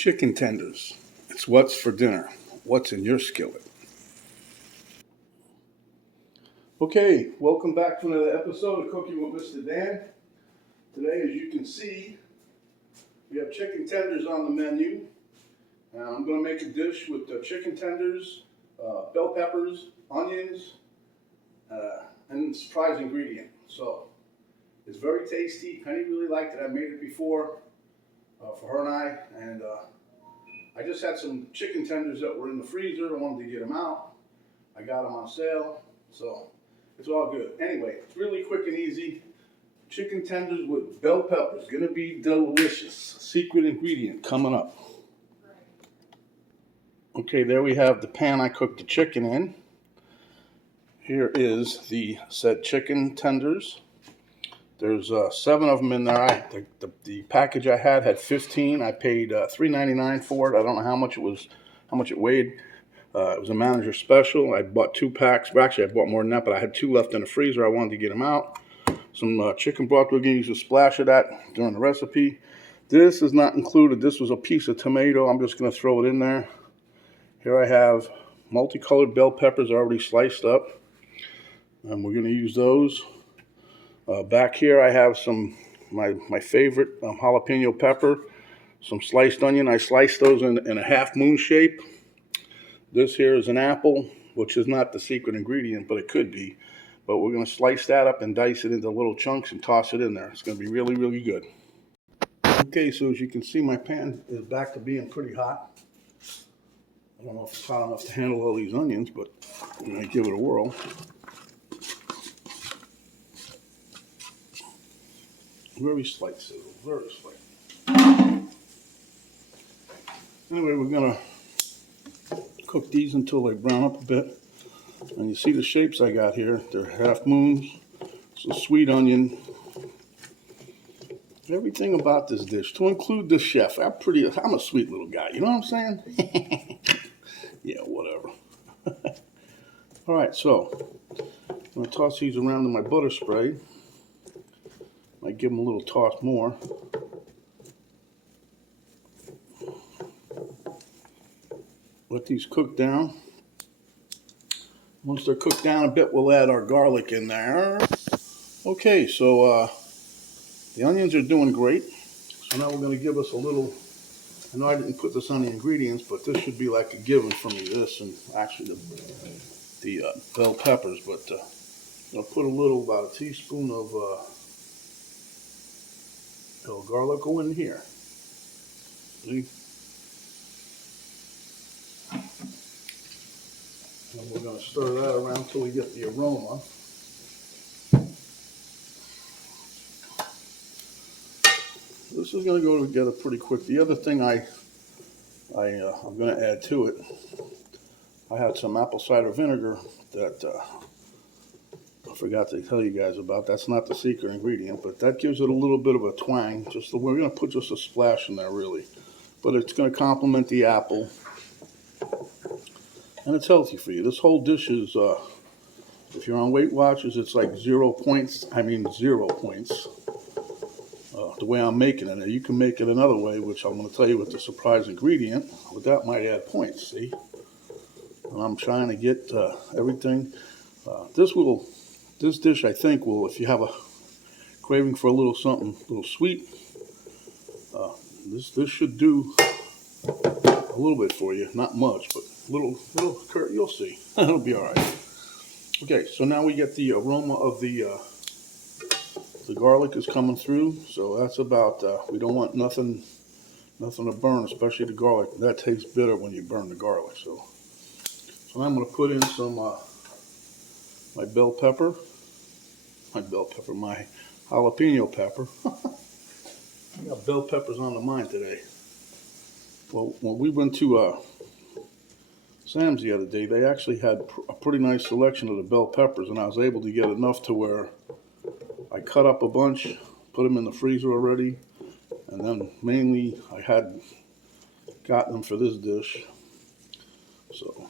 Chicken tenders. It's what's for dinner. What's in your skillet? Okay, welcome back to another episode of Cooking with Mr. Dan. Today, as you can see, we have chicken tenders on the menu. I'm going to make a dish with chicken tenders, bell peppers, onions, and a surprise ingredient. So, it's very tasty. Penny really liked it. I made it before for her and I, and I just had some chicken tenders that were in the freezer. I wanted to get them out. I got them on sale, so it's all good. Anyway, it's really quick and easy. Chicken tenders with bell peppers. Gonna be delicious. Secret ingredient coming up. Okay, there we have the pan I cooked the chicken in. Here is the said chicken tenders. There's 7 of them in there. The package I had 15. I paid $3.99 for it. I don't know how much it weighed. It was a manager special. I bought 2 packs. Well, actually, I bought more than that, but I had 2 left in the freezer. I wanted to get them out. Some chicken broth. We're going to use a splash of that during the recipe. This is not included. This was a piece of tomato. I'm just going to throw it in there. Here I have multicolored bell peppers already sliced up, and we're going to use those. Back here I have some my favorite jalapeno pepper, some sliced onion. I sliced those in a half moon shape. This here is an apple, which is not the secret ingredient, but it could be. But we're going to slice that up and dice it into little chunks and toss it in there. It's going to be really, really good. Okay, so as you can see, my pan is back to being pretty hot. I don't know if it's hot enough to handle all these onions, but I'm going to give it a whirl. Very slight sizzle, very slight. Anyway, we're going to cook these until they brown up a bit. And you see the shapes I got here. They're half moons. It's a sweet onion. Everything about this dish, to include the chef. I'm a sweet little guy, you know what I'm saying? Yeah, whatever. All right, so I'm going to toss these around in my butter spray. Might give them a little toss more. Let these cook down. Once they're cooked down a bit, we'll add our garlic in there. Okay, so the onions are doing great. So now we're going to give us a little, I know I didn't put this on the ingredients, but this should be like a given for me, this and actually the bell peppers. But I'll put about a teaspoon of garlic go in here. See? And we're going to stir that around until we get the aroma. This is going to go together pretty quick. The other thing I'm going to add to it, I had some apple cider vinegar that I forgot to tell you guys about. That's not the secret ingredient, but that gives it a little bit of a twang. We're going to put just a splash in there, really. But it's going to complement the apple. And it's healthy for you. This whole dish is, if you're on Weight Watchers, it's like 0 points. I mean 0 points. The way I'm making it. Now, you can make it another way, which I'm going to tell you with the surprise ingredient. But that might add points, see? And I'm trying to get everything. This dish, I think, will, if you have a craving for a little something, a little sweet, this should do a little bit for you. Not much, but little you'll see. It'll be all right. Okay, so now we get the aroma of the garlic is coming through. So that's about, we don't want nothing to burn, especially the garlic. That tastes bitter when you burn the garlic. So now I'm going to put in some my jalapeno pepper. I got bell peppers on the mind today. Well, when we went to Sam's the other day, they actually had a pretty nice selection of the bell peppers, and I was able to get enough to where I cut up a bunch, put them in the freezer already, and then mainly I had gotten them for this dish. So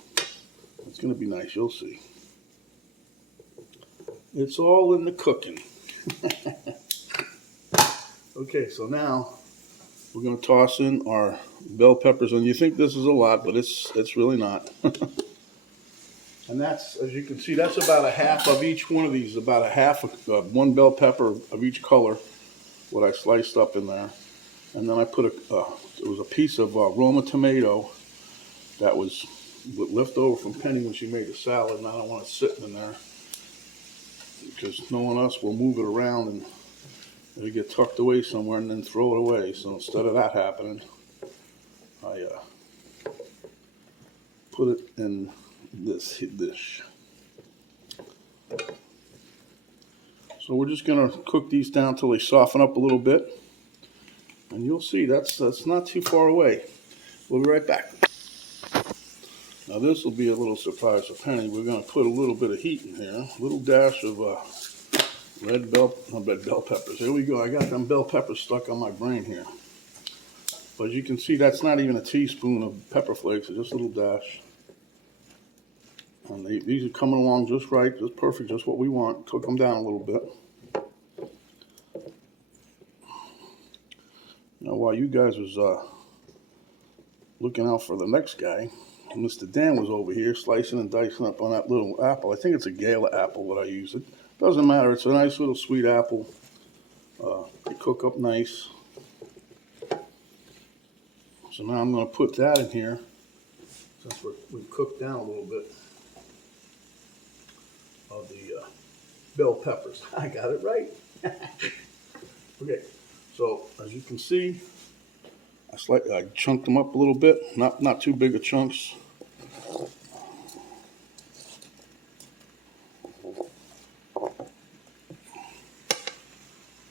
it's going to be nice, you'll see. It's all in the cooking. Okay, so now We're going to toss in our bell peppers, and you think this is a lot, but it's really not. And that's, as you can see, that's about a half of each one of these, about a half of one bell pepper of each color, what I sliced up in there. And then I put it was a piece of Roma tomato that was left over from Penny when she made the salad, and I don't want it sitting in there because no one else will move it around and it'll get tucked away somewhere and then throw it away. So instead of that happening, I put it in this dish. So we're just going to cook these down till they soften up a little bit, and you'll see that's not too far away. We'll be right back. Now this will be a little surprise for Penny. We're going to put a little bit of heat in here, a little dash of red bell peppers. Here we go. I got them bell peppers stuck on my brain here. But as you can see, that's not even a teaspoon of pepper flakes. It's just a little dash. And these are coming along just right, just perfect, just what we want. Cook them down a little bit. Now while you guys was looking out for the next guy, Mr. Dan was over here slicing and dicing up on that little apple. I think it's a gala apple what I use. It doesn't matter. It's a nice little sweet apple. They cook up nice. So now I'm going to put that in here since we've cooked down a little bit of the bell peppers. I got it right. Okay, so as you can see, I chunked them up a little bit, not too big of chunks.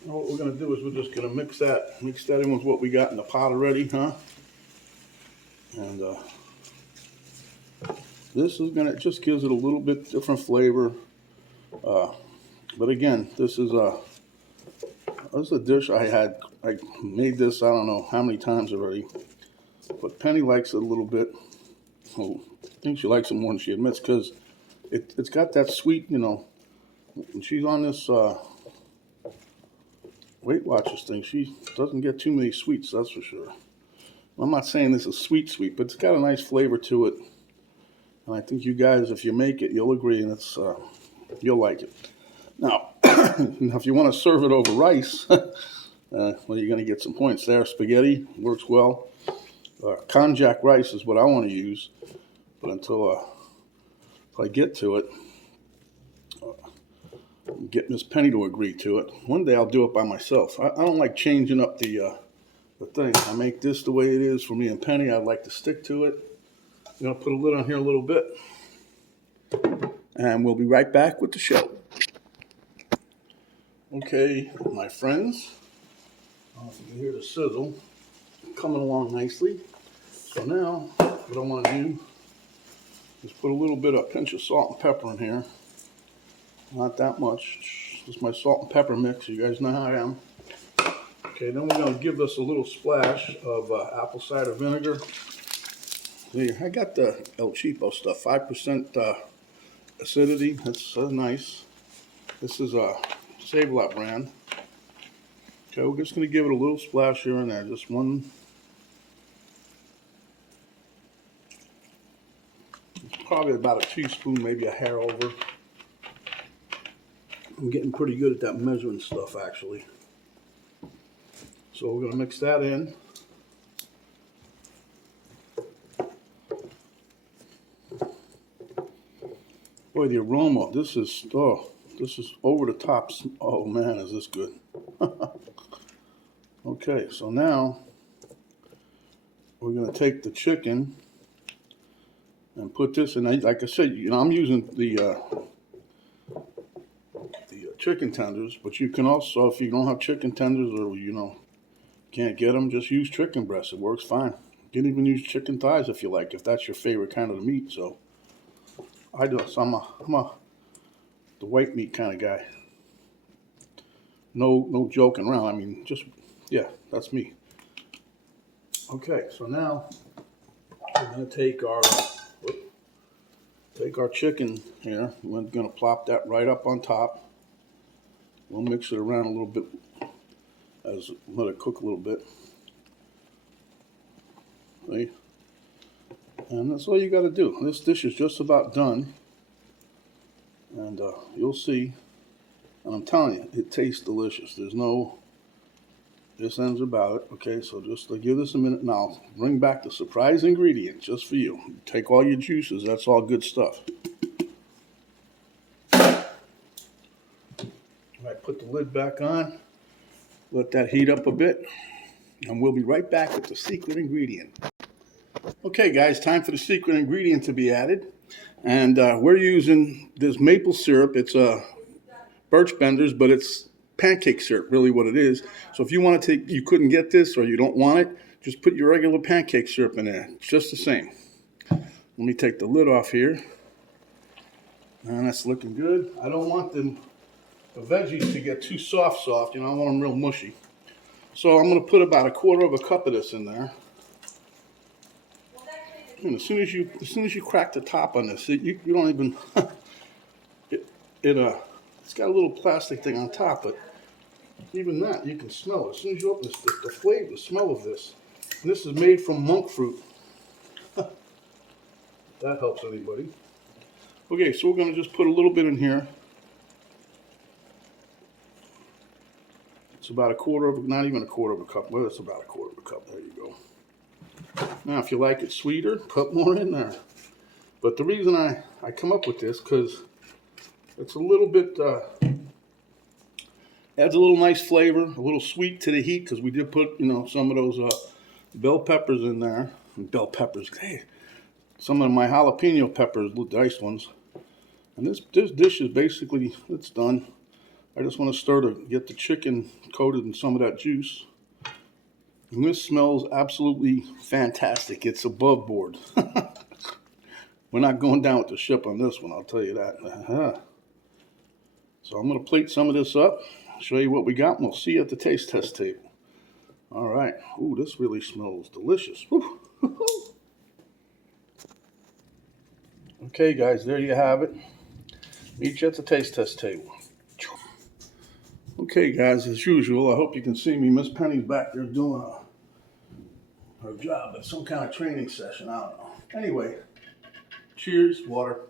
Now what we're going to do is we're just going to mix that in with what we got in the pot already, huh? And this is gonna, it just gives it a little bit different flavor. But again, this is a dish I made this I don't know how many times already. But Penny likes it a little bit. Oh, I think she likes it more than she admits because it's got that sweet, you know. When she's on this Weight Watchers thing, she doesn't get too many sweets, that's for sure. I'm not saying this is sweet, but it's got a nice flavor to it. And I think you guys, if you make it, you'll agree, and you'll like it. Now, if you want to serve it over rice, well, you're going to get some points there. Spaghetti works well. Konjac rice is what I want to use, but until I get to it, get Miss Penny to agree to it. One day I'll do it by myself. I don't like changing up the thing. I make this the way it is for me and Penny. I'd like to stick to it. I'm going to put a lid on here a little bit, and we'll be right back with the show. Okay, my friends, I don't know if you can hear the sizzle coming along nicely. So now, what I want to do is put a pinch of salt and pepper in here. Not that much, just my salt and pepper mix. You guys know how I am. Okay, then we're going to give this a little splash of apple cider vinegar. Here, I got the El Cheapo stuff, 5% acidity. That's nice. This is a Save-A-Lot brand. Okay, we're just going to give it a little splash here and there, just one. Probably about a teaspoon, maybe a hair over. I'm getting pretty good at that measuring stuff, actually. So we're going to mix that in. Boy, the aroma, this is over the top. Oh man, is this good. Okay, so now we're going to take the chicken and put this in. Like I said, you know, I'm using the chicken tenders, but you can also, if you don't have chicken tenders or you know can't get them, just use chicken breasts. It works fine. You can even use chicken thighs if you like, if that's your favorite kind of the meat. So I do. So I'm the white meat kind of guy. No joking around. I mean, just yeah, that's me. Okay, so now we're gonna take our chicken here. We're gonna plop that right up on top. We'll mix it around a little bit let it cook a little bit. See? And that's all you got to do. This dish is just about done. And you'll see. And I'm telling you, it tastes delicious. There's no ifs, ands about it. Okay, so just give this a minute now. Bring back the surprise ingredient just for you. Take all your juices. That's all good stuff. All right, put the lid back on. Let that heat up a bit. And we'll be right back with the secret ingredient. Okay, guys, time for the secret ingredient to be added. And we're using this maple syrup. It's birch benders, but it's pancake syrup, really what it is. So if you want to take, you couldn't get this or you don't want it, just put your regular pancake syrup in there. It's just the same. Let me take the lid off here. And that's looking good. I don't want the veggies to get too soft, you know, I want them real mushy. So I'm going to put about 1/4 cup of this in there. And as soon as you crack the top on this, you don't even it's got a little plastic thing on top, but even that you can smell it. As soon as you open this, the flavor, the smell of this. And this is made from monk fruit. That helps anybody. Okay, so we're going to just put a little bit in here. It's about not even 1/4 cup. Well, it's about 1/4 cup. There you go. Now, if you like it sweeter, put more in there. But the reason I come up with this, because it's a little bit, adds a little nice flavor, a little sweet to the heat, because we did put, you know, some of those bell peppers in there. Bell peppers, hey, some of my jalapeno peppers, little diced ones. And this dish is basically, it's done. I just want to stir to get the chicken coated in some of that juice. And this smells absolutely fantastic. It's above board. We're not going down with the ship on this one, I'll tell you that. So I'm going to plate some of this up, show you what we got, and we'll see you at the taste test table. All right. Ooh, this really smells delicious. Okay, guys, there you have it. Meet you at the taste test table. Okay, guys, as usual, I hope you can see me. Miss Penny's back there doing her job at some kind of training session. I don't know. Anyway, cheers, water.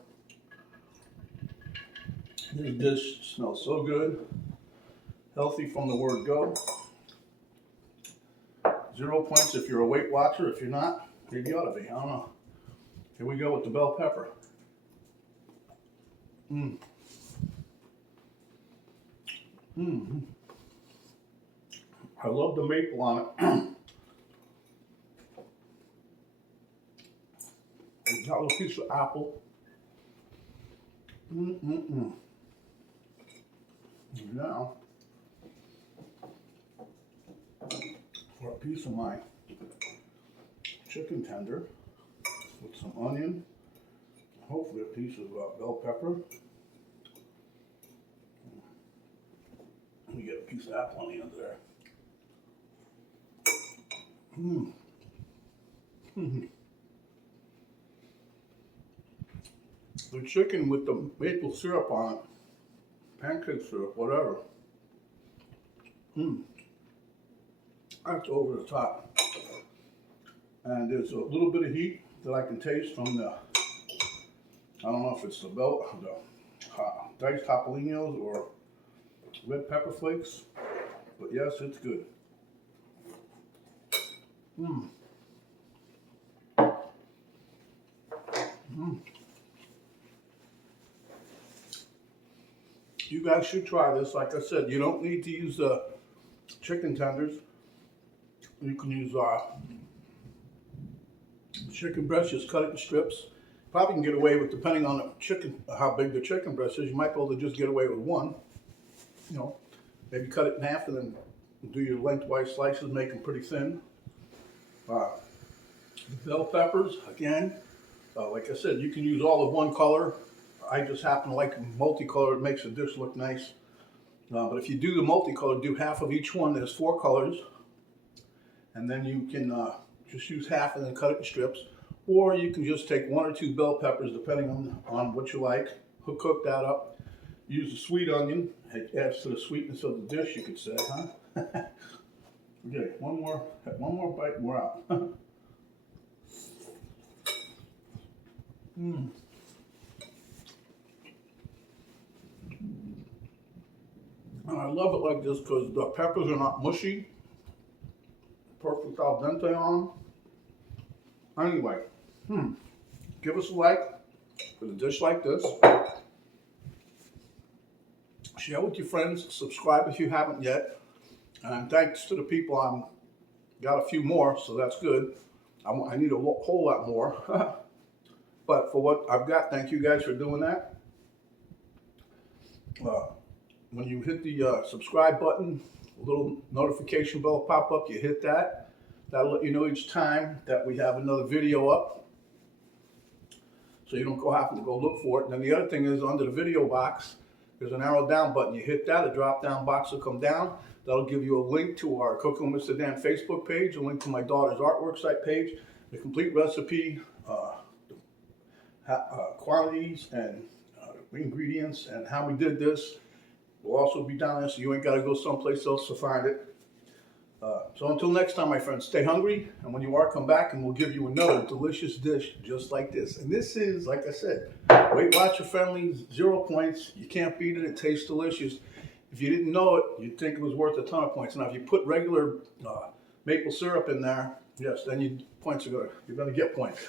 This dish smells so good. Healthy from the word go. 0 points if you're a Weight Watcher. If you're not, maybe you ought to be. I don't know. Here we go with the bell pepper. I love the maple on it. Got a little piece of apple. Now, for a piece of my chicken tender with some onion, hopefully a piece of bell pepper. Let me get a piece of apple on the end there. The chicken with the maple syrup on it, pancake syrup, whatever. That's over the top. And there's a little bit of heat that I can taste from the, I don't know if it's the diced jalapenos or red pepper flakes, but yes, it's good. You guys should try this. Like I said, you don't need to use the chicken tenders. You can use chicken breast, just cut it in strips. Probably can get away with, depending on the chicken, how big the chicken breast is, you might be able to just get away with one. You know, maybe cut it in half and then do your lengthwise slices, make them pretty thin. Bell peppers, again, like I said, you can use all of one color. I just happen to like multicolor. It makes the dish look nice. But if you do the multicolor, do half of each one. There's 4 colors. And then you can just use half and then cut it in strips. Or you can just take 1 or 2 bell peppers, depending on what you like. Cook that up. Use the sweet onion. It adds to the sweetness of the dish, you could say, huh? Okay, one more bite and we're out. And I love it like this because the peppers are not mushy. Perfect al dente on them. Anyway, give us a like for a dish like this. Share with your friends. Subscribe if you haven't yet. And thanks to the people, I'm got a few more, so that's good. I need a whole lot more. But for what I've got, thank you guys for doing that. When you hit the subscribe button, a little notification bell pop up, you hit that. That'll let you know each time that we have another video up. So you don't go having to go look for it. And then the other thing is under the video box, there's an arrow down button. You hit that, a drop down box will come down. That'll give you a link to our Cooking with Mr. Dan Facebook page, a link to my daughter's artwork site page, the complete recipe, quantities and ingredients and how we did this will also be down there, so you ain't got to go someplace else to find it. So until next time, my friends, stay hungry, and when you are, come back and we'll give you another delicious dish just like this. And this is, like I said, Weight Watcher friendly, 0 points. You can't beat it. It tastes delicious. If you didn't know it, you'd think it was worth a ton of points. Now, if you put regular maple syrup in there, yes, then you're gonna get points.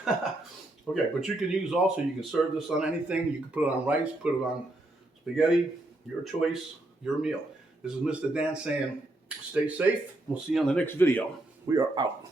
Okay, but you can use also, you can serve this on anything. You can put it on rice, put it on spaghetti, your choice, your meal. This is Mr. Dan saying, stay safe. We'll see you on the next video. We are out.